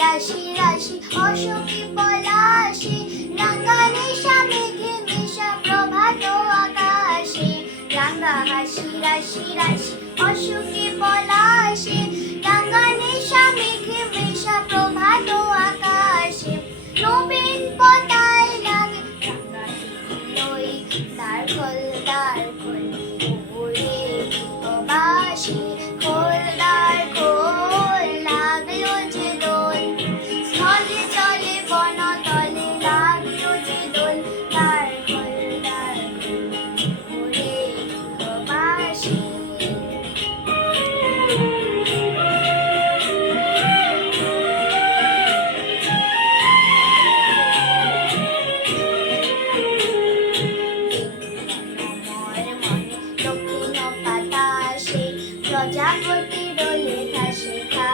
রাশি রাশি অশোকে পলাশে, রাঙা নেশা মেঘে মেশা প্রভাত আকাশে। রাঙা হাসি রাশি রাশি অশোকে পলাশে, রাঙা নেশা মেঘে মেশা প্রভাত আকাশে। নবীন পতায় লাগে রাঙা লই, দ্বার খোল ওরে বাসি, খোল দ্বার খোল লাগলো যে দোল, স্থলে চলে বনতলে লাগলো যে দোল। দ্বার খোল ওরে বাসি। দক্ষিণ বাতাসে প্রজাপতি দোলে ঘাসে ঘাসে,